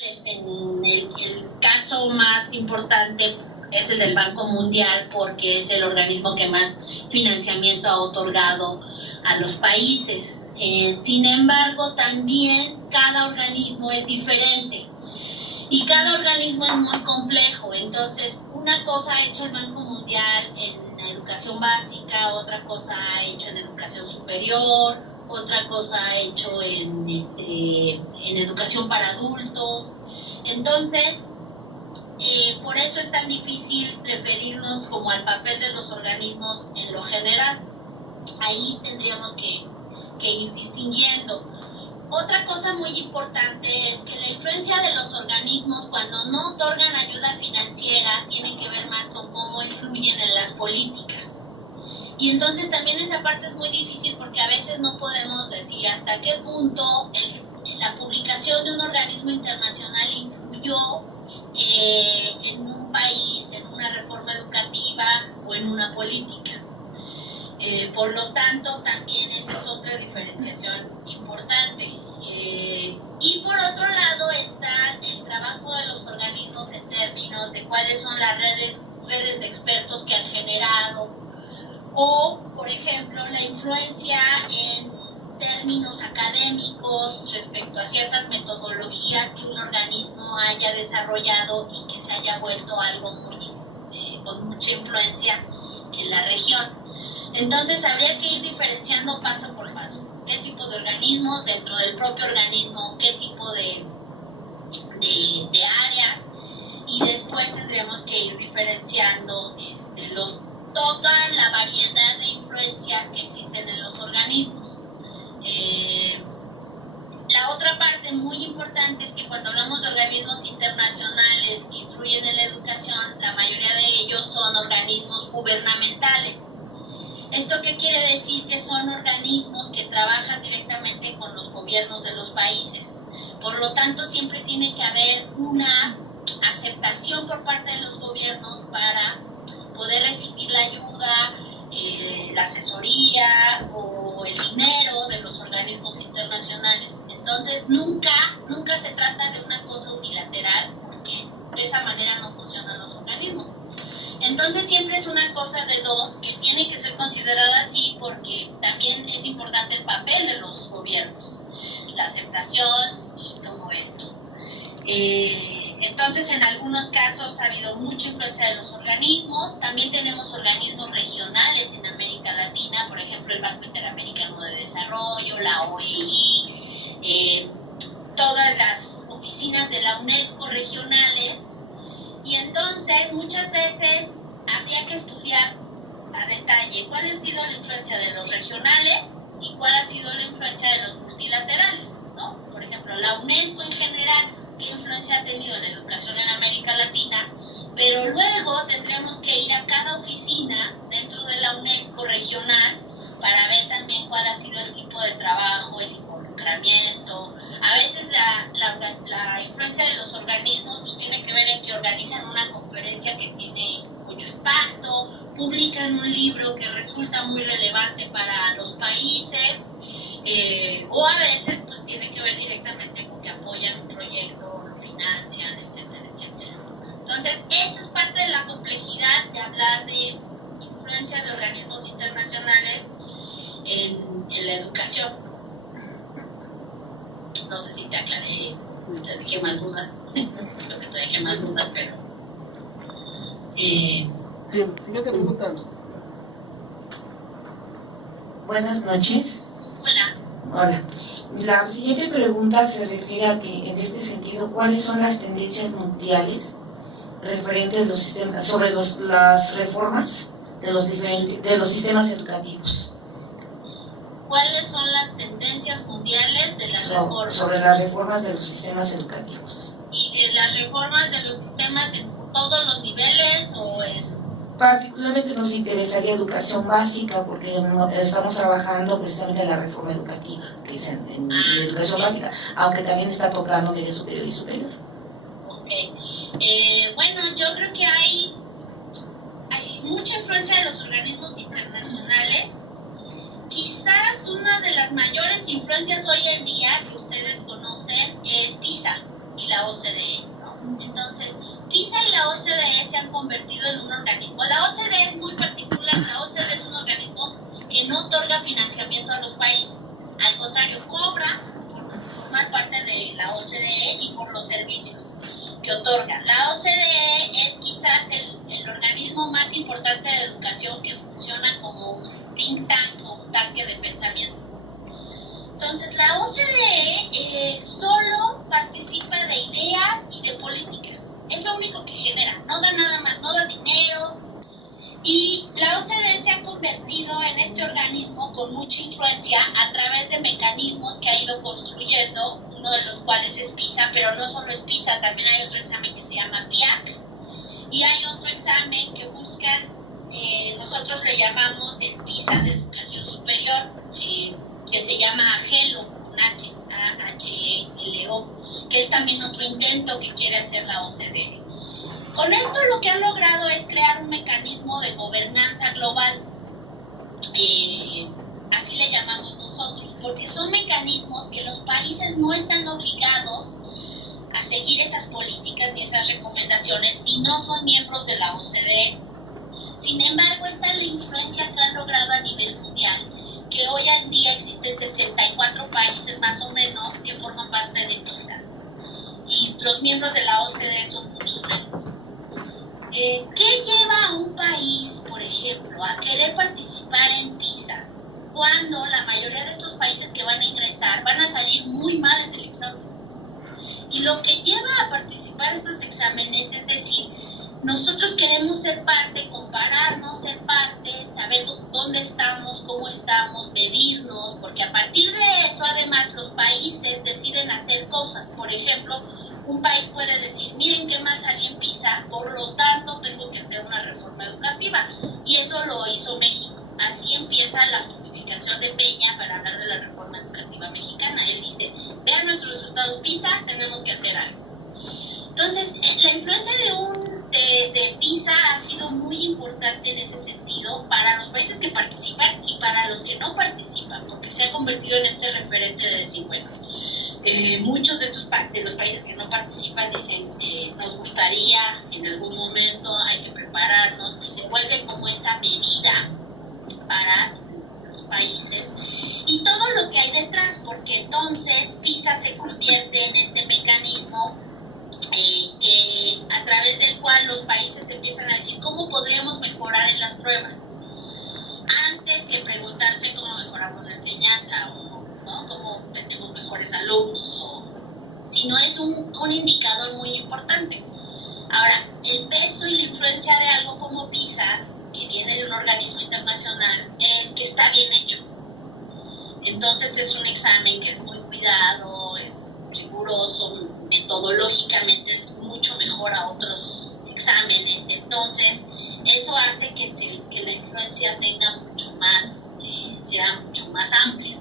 En el caso más importante es el del Banco Mundial, porque es el organismo que más financiamiento ha otorgado a los países. Sin embargo, también cada organismo es diferente y cada organismo es muy complejo. Entonces, una cosa ha hecho el Banco Mundial en educación básica, otra cosa ha hecho en educación superior, otra cosa ha hecho en educación para adultos. Entonces, por eso es tan difícil referirnos como al papel de los organismos en lo general. Ahí tendríamos que ir distinguiendo. Otra cosa muy importante es que la influencia de los organismos cuando no otorgan ayuda financiera tiene que ver más con cómo influyen en las políticas. Y entonces también esa parte es muy difícil porque a veces no podemos decir hasta qué punto la publicación de un organismo internacional influyó en un país, en una reforma educativa o en una política. Por lo tanto, también esa es otra diferenciación importante. Y por otro lado está el trabajo de los organismos en términos de cuáles son las redes de expertos que han generado, o, por ejemplo, la influencia en términos académicos respecto a ciertas metodologías que un organismo haya desarrollado y que se haya vuelto algo con mucha influencia en la región. Entonces habría que ir diferenciando paso por paso qué tipo de organismos dentro del propio organismo, qué tipo de áreas, y después tendríamos que ir diferenciando toda la variedad de influencias que existen en los organismos. La otra parte muy importante es que cuando hablamos de organismos internacionales que influyen en la educación, la mayoría de ellos son organismos gubernamentales. ¿Esto qué quiere decir? Que son organismos que trabajan directamente con los gobiernos de los países. Por lo tanto, siempre tiene que haber una aceptación por parte de los gobiernos para poder recibir la ayuda, la asesoría o el dinero de los organismos internacionales. Entonces, nunca se trata de una cosa unilateral, porque de esa manera no funcionan los organismos. Entonces, siempre es una cosa de dos que tiene que ser considerada así, porque también es importante el papel de los gobiernos, la aceptación y todo esto. Entonces, en algunos casos ha habido mucha influencia de los organismos. También tenemos organismos regionales en América Latina, por ejemplo, el Banco Interamericano de Desarrollo, la OEI, todas las oficinas de la UNESCO regionales. Y entonces, muchas veces habría que estudiar a detalle cuál ha sido la influencia de los regionales y cuál ha sido la influencia de los multilaterales, ¿no? Por ejemplo, la UNESCO en general, qué influencia ha tenido en la educación en América Latina, pero luego tendremos que ir a cada oficina dentro de la UNESCO regional para ver también cuál ha sido el tipo de trabajo, el involucramiento. A veces la influencia de los organismos pues, tiene que ver en que organizan una conferencia que tiene mucho impacto, publican un libro que resulta muy relevante para los países, o a veces pues tiene que ver directamente con que apoyan un proyecto, lo financian, etcétera, etcétera. Entonces, esa es parte de la complejidad de hablar de influencia de organismos internacionales en la educación. No sé si te aclaré, te dejé más dudas, creo que te dejé más dudas, pero... Sí, siguiente pregunta. Buenas noches. Hola. Hola. La siguiente pregunta se refiere a que, en este sentido, ¿cuáles son las tendencias mundiales referentes a los sistemas, sobre las reformas de los sistemas educativos? ¿Cuáles son las tendencias mundiales de las reformas? Sobre las reformas de los sistemas educativos. ¿Y de las reformas de los sistemas en todos los niveles o en...? Particularmente nos interesaría educación básica porque estamos trabajando precisamente en la reforma educativa, que es en educación básica, aunque también está tocando medio superior y superior. Ok. Bueno, yo creo que hay mucha influencia de los organismos internacionales. Quizás una de las mayores influencias hoy en día que ustedes conocen es PISA, que la OCDE, ¿no? Entonces, PISA y la OCDE se han convertido en un organismo. La OCDE es muy particular, la OCDE es un organismo que no otorga financiamiento a los países, al contrario, cobra por formar parte de la OCDE y por los servicios que otorga. La OCDE es quizás el organismo más importante de educación que funciona como un think tank o un tanque de pensamiento. Entonces, la OCDE solo participa de ideas y de políticas. Es lo único que genera. No da nada más, no da dinero. Y la OCDE se ha convertido en este organismo con mucha influencia a través de mecanismos que ha ido construyendo, uno de los cuales es PISA, pero no solo es PISA, también hay otro examen que se llama PIAC. Y hay otro examen que buscan, nosotros le llamamos el PISA de Educación Superior, que se llama HELO, con H, A-H-E-L-O, que es también otro intento que quiere hacer la OCDE. Con esto lo que han logrado es crear un mecanismo de gobernanza global, así le llamamos nosotros, porque son mecanismos que los países no están obligados a seguir esas políticas ni esas recomendaciones si no son miembros de la OCDE. Sin embargo, esta es la influencia que han logrado a nivel mundial, que hoy en día existen 64 países más o menos que forman parte de PISA. Y los miembros de la OCDE son muchos menos. ¿Qué lleva a un país, por ejemplo, a querer participar en PISA cuando la mayoría de estos países que van a ingresar van a salir muy mal en el examen? Y lo que lleva a participar en estos exámenes es decir, nosotros queremos ser parte, compararnos, ser parte, saber dónde estamos, cómo estamos, medirnos, porque a partir de eso, además, los países deciden hacer cosas. Por ejemplo, un país puede decir, miren qué mal salí en PISA, por lo tanto tengo que hacer una reforma educativa. Y eso lo hizo México. Así empieza la justificación de Peña para hablar de la reforma educativa mexicana. Él dice, vean nuestros resultados PISA, tenemos que hacer algo. Entonces, la influencia de PISA ha sido muy importante en ese sentido para los países que participan y para los que no participan, porque se ha convertido en este referente de decir, bueno, muchos de los países que no participan dicen, nos gustaría en algún momento, hay que prepararnos, y se vuelve como esta medida para los países y todo lo que hay detrás, porque entonces PISA se convierte en este mecanismo que a través del cual los países empiezan a decir cómo podríamos mejorar en las pruebas antes que preguntarse cómo mejoramos la enseñanza o ¿no? cómo tenemos mejores alumnos sino es un indicador muy importante. Ahora, el peso y la influencia de algo como PISA, que viene de un organismo internacional, es que está bien hecho. Entonces es un examen que es muy cuidado, es riguroso, metodológicamente es mucho mejor a otros exámenes. Entonces eso hace que la influencia tenga mucho más, sea mucho más amplia.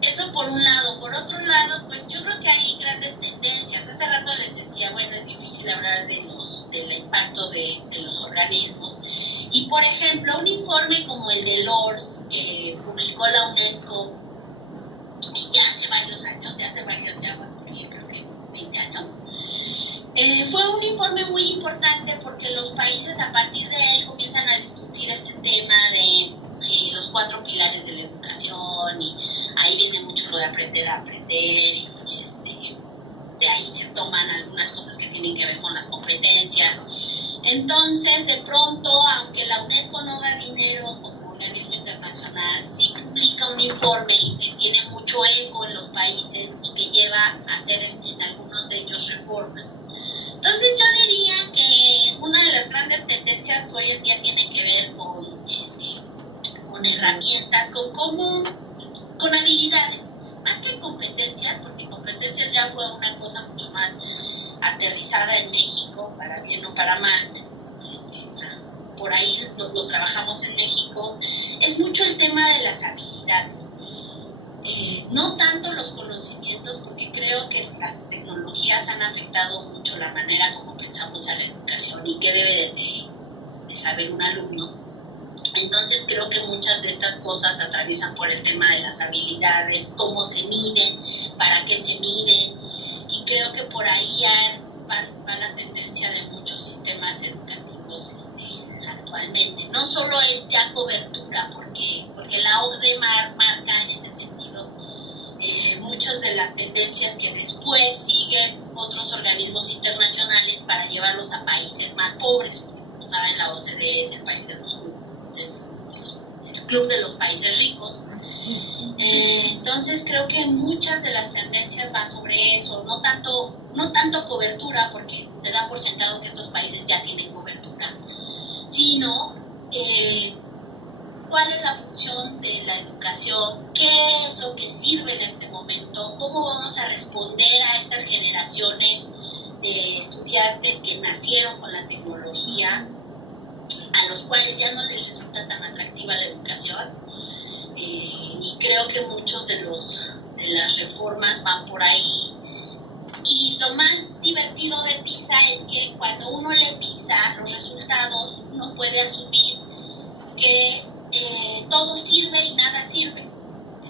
Eso por un lado. Por otro lado, pues yo creo que hay grandes tendencias. Hace rato les decía, bueno, es difícil hablar del impacto de los organismos. Y por ejemplo, un informe como el de LORS, que publicó la UNESCO ya hace varios años, yo creo que 20 años, fue un informe muy importante porque los países a partir de él comienzan a discutir este tema de los 4 pilares de la educación y ahí viene mucho lo de aprender a aprender y de ahí se toman algunas cosas que tienen que ver con las competencias. Entonces, de pronto, aunque la UNESCO no da dinero como organismo internacional, sí publica un informe que tiene mucho eco en los países y que lleva a hacer en algunos de ellos reformas. Entonces, yo diría que una de las grandes tendencias hoy en día tiene que ver con herramientas, con habilidades, más que competencias, porque competencias ya fue una cosa mucho más aterrizada en México, para bien o para mal. Por ahí lo trabajamos en México. Es mucho el tema de las habilidades, no tanto los conocimientos, porque creo que las tecnologías han afectado mucho la manera como pensamos a la educación y qué debe de saber un alumno. Entonces creo que muchas de estas cosas atraviesan por el tema de las habilidades, cómo se miden, para qué se miden y creo que por ahí va la tendencia de muchos sistemas educativos actualmente. No solo es ya cobertura, porque la OCDE marca en ese sentido muchas de las tendencias que después siguen otros organismos internacionales para llevarlos a países más pobres. Como saben, la OCDE es el país el club de los países ricos. Entonces creo que muchas de las tendencias van sobre eso, no tanto cobertura, porque se da por sentado que estos países ya tienen cobertura, sino cuál es la función de la educación, qué es lo que sirve en este momento, cómo vamos a responder a estas generaciones de estudiantes que nacieron con la tecnología, a los cuales ya no les resulta tan atractiva la educación. Y creo que muchos de las reformas van por ahí. Y lo más divertido de PISA es que cuando uno le pisa los resultados, uno puede asumir que todo sirve y nada sirve.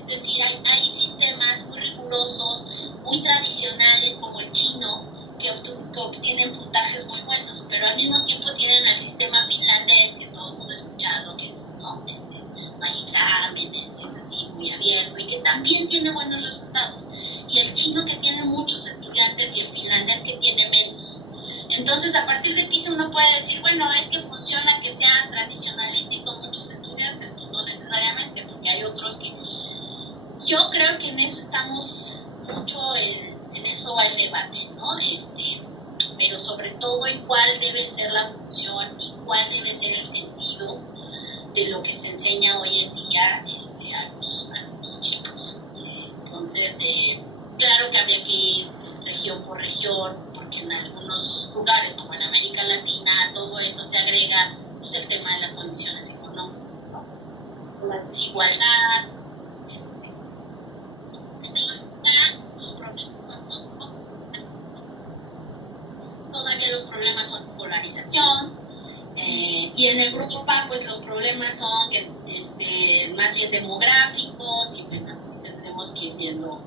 Es decir, hay sistemas muy rigurosos, muy tradicionales como el chino, que obtienen puntajes muy buenos, pero al mismo tiempo tienen el sistema finlandés, que todo el mundo ha escuchado, que es, no hay exámenes, es así muy abierto y que también tiene buenos resultados. Y el chino, que tiene muchos estudiantes, y el finlandés, que tiene menos. Entonces, a partir de PISA uno puede decir, bueno, es que funciona que sea tradicionalista y con muchos estudiantes. Pues no necesariamente, porque hay otros que... Yo creo que en eso estamos mucho, en eso va el debate, ¿no? Pero sobre todo en cuál debe ser la función y cuál debe ser el sentido de lo que se enseña hoy en día a los chicos. Entonces, claro que habría que ir región por región, porque en algunos lugares, como en América Latina, a todo eso se agrega pues, el tema de las condiciones económicas, ¿no? La desigualdad, sus problemas, todavía los problemas son polarización, y en Europa pues los problemas son más bien demográficos, y bueno, tendremos que ir viendo,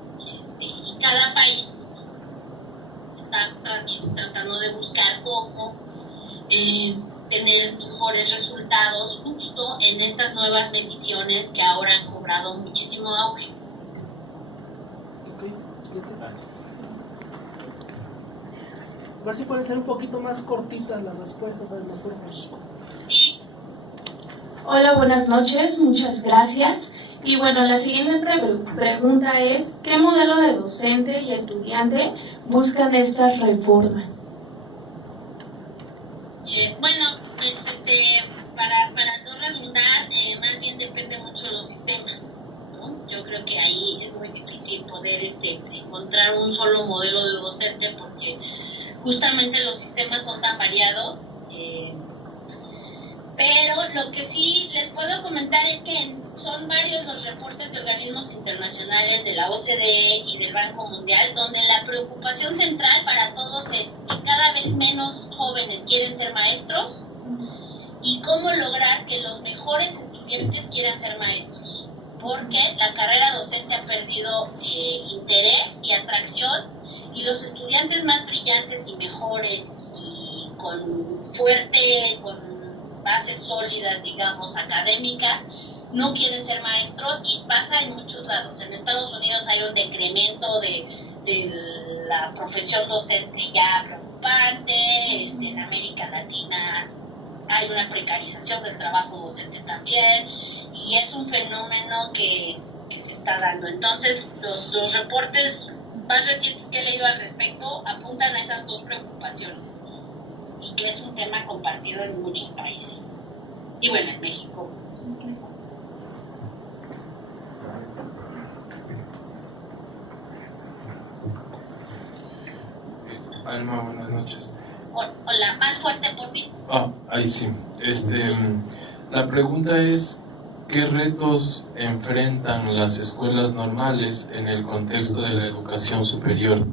y cada país está tratando de buscar cómo tener mejores resultados justo en estas nuevas mediciones que ahora han cobrado muchísimo auge. A ver si pueden ser un poquito más cortitas las respuestas, a lo mejor. Hola, buenas noches, muchas gracias. Y bueno, la siguiente pregunta es, ¿qué modelo de docente y estudiante buscan estas reformas? Bueno, para no redundar, más bien depende mucho de los sistemas, ¿no? Yo creo que ahí es muy difícil poder encontrar un solo modelo de docente, porque justamente los sistemas son tan variados. Pero lo que sí les puedo comentar es que son varios los reportes de organismos internacionales de la OCDE y del Banco Mundial, donde la preocupación central para todos es que cada vez menos jóvenes quieren ser maestros y cómo lograr que los mejores estudiantes quieran ser maestros, porque la carrera docente ha perdido interés y atracción, y los estudiantes más brillantes y mejores y con bases sólidas, digamos, académicas, no quieren ser maestros, y pasa en muchos lados. En Estados Unidos hay un decremento de la profesión docente ya preocupante, en América Latina hay una precarización del trabajo docente también, y es un fenómeno que se está dando. Entonces, los reportes más recientes que he leído al respecto apuntan a esas dos preocupaciones, y que es un tema compartido en muchos países. Y bueno, en México. Alma, buenas noches. Hola, más fuerte por mí. Ahí sí. La pregunta es, ¿qué retos enfrentan las escuelas normales en el contexto de la educación superior?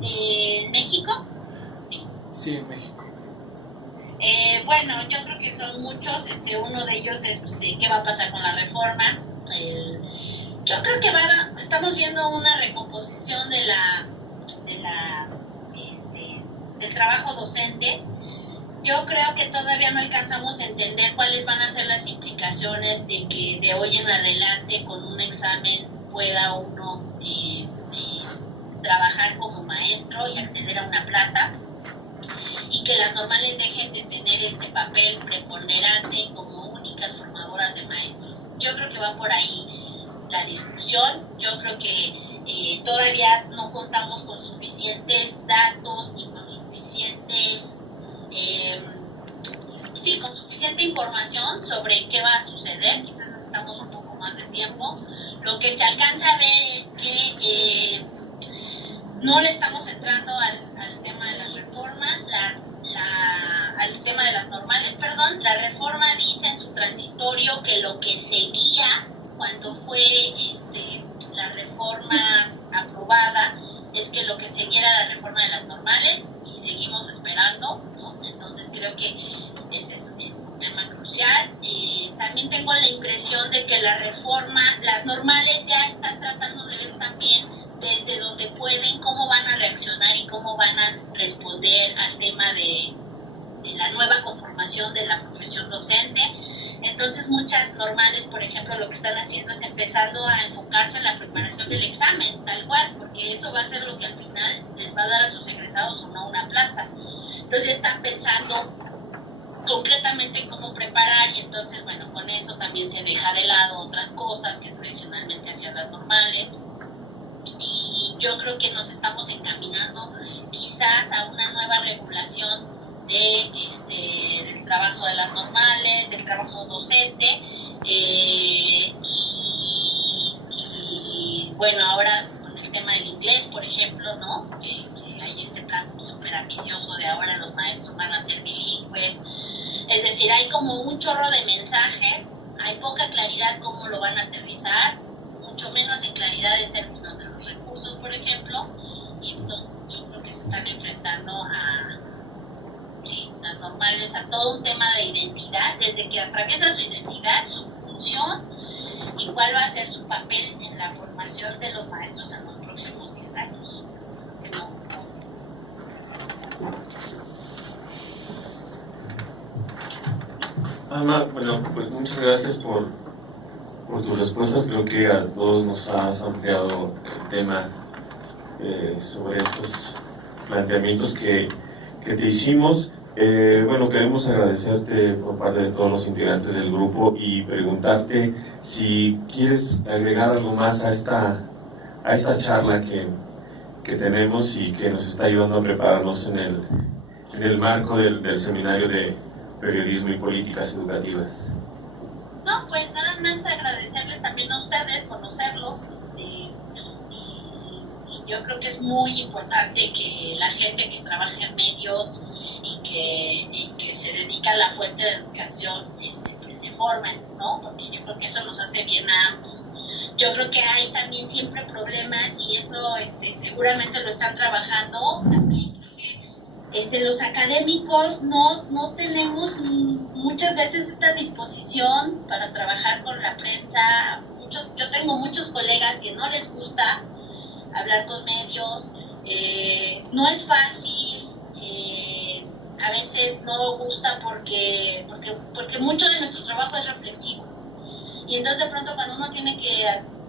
¿En México? Sí, en México. Bueno, yo creo que son muchos. Uno de ellos es qué va a pasar con la reforma. Yo creo que estamos viendo una recomposición del trabajo docente. Yo creo que todavía no alcanzamos a entender cuáles van a ser las implicaciones de que de hoy en adelante con un examen pueda uno trabajar como maestro y acceder a una plaza, y que las normales dejen de tener este papel preponderante como únicas formadoras de maestros. Yo creo que va por ahí la discusión. Yo creo que todavía no contamos con suficientes datos ni con con suficiente información sobre qué va a suceder. Quizás necesitamos un poco más de tiempo. Lo que se alcanza a ver es que no le estamos entrando al tema de las reformas, al tema de las normales, perdón. La reforma dice en su transitorio que lo que seguía cuando fue la reforma aprobada es que lo que seguía era la reforma de las normales, y seguimos esperando, ¿no? Entonces creo que ese es un tema crucial. También tengo la impresión de que la reforma, las normales ya están tratando de ver también desde donde pueden cómo van a reaccionar y cómo van a responder al tema de la nueva conformación de la profesión docente. Entonces muchas normales, por ejemplo, lo que están haciendo es empezando a enfocarse en la preparación del examen, tal cual, porque eso va a ser lo que al final les va a dar a sus egresados o no una plaza. Entonces están pensando concretamente en cómo preparar, y entonces, bueno, con eso también se deja de lado otras cosas que tradicionalmente hacían las normales. Y yo creo que nos estamos encaminando quizás a una nueva regulación del trabajo de las normales, del trabajo docente, y bueno, ahora con el tema del inglés, por ejemplo, ¿no? Que hay este plan súper ambicioso de ahora los maestros van a ser bilingües. Es decir, hay como un chorro de mensajes, hay poca claridad cómo lo van a aterrizar, mucho menos en claridad en términos de los recursos, por ejemplo, y entonces yo creo que se están enfrentando las normales a todo un tema de identidad, desde que atraviesa su identidad, su función y cuál va a ser su papel en la formación de los maestros en los próximos 10 años. Alma, bueno, pues muchas gracias por tus respuestas. Creo que a todos nos has ampliado el tema sobre estos planteamientos que te hicimos. Bueno, queremos agradecerte por parte de todos los integrantes del grupo y preguntarte si quieres agregar algo más a esta charla que tenemos y que nos está ayudando a prepararnos en el marco del seminario de periodismo y políticas educativas. No, pues nada más agradecerles también a ustedes, conocerlos, y yo creo que es muy importante que la gente que trabaja en medios y que se dedica a la fuente de educación pues se formen, ¿no? Porque yo creo que eso nos hace bien a ambos. Yo creo que hay también siempre problemas, y eso seguramente lo están trabajando también. Los académicos no tenemos muchas veces esta disposición para trabajar con la prensa. Yo tengo muchos colegas que no les gusta hablar con medios, no es fácil, a veces no gusta porque mucho de nuestro trabajo es reflexivo, y entonces de pronto cuando uno tiene que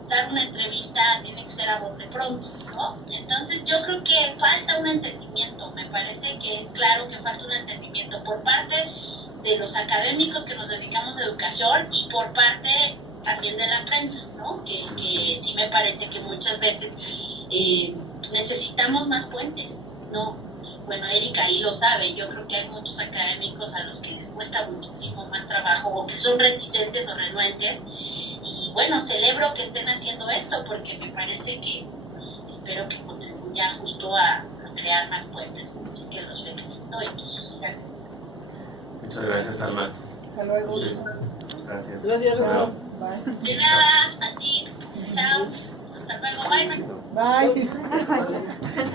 dar una entrevista tiene que ser a bote pronto, ¿no? Entonces yo creo que falta un entendimiento, me parece que es claro que falta un entendimiento por parte de los académicos que nos dedicamos a educación y por parte también de la prensa, ¿no? Que sí me parece que muchas veces necesitamos más puentes, ¿no? Bueno, Erika ahí lo sabe, yo creo que hay muchos académicos a los que les cuesta muchísimo más trabajo o que son reticentes o renuentes, y bueno, celebro que estén haciendo esto porque me parece que espero que contribuya justo a crear más puentes, así que los felicito y que sucedan. Muchas gracias, Alma. Hasta luego. Sí. Gracias. Gracias, Alma. Bye. De nada, a ti, chao, hasta luego, bye. Bye.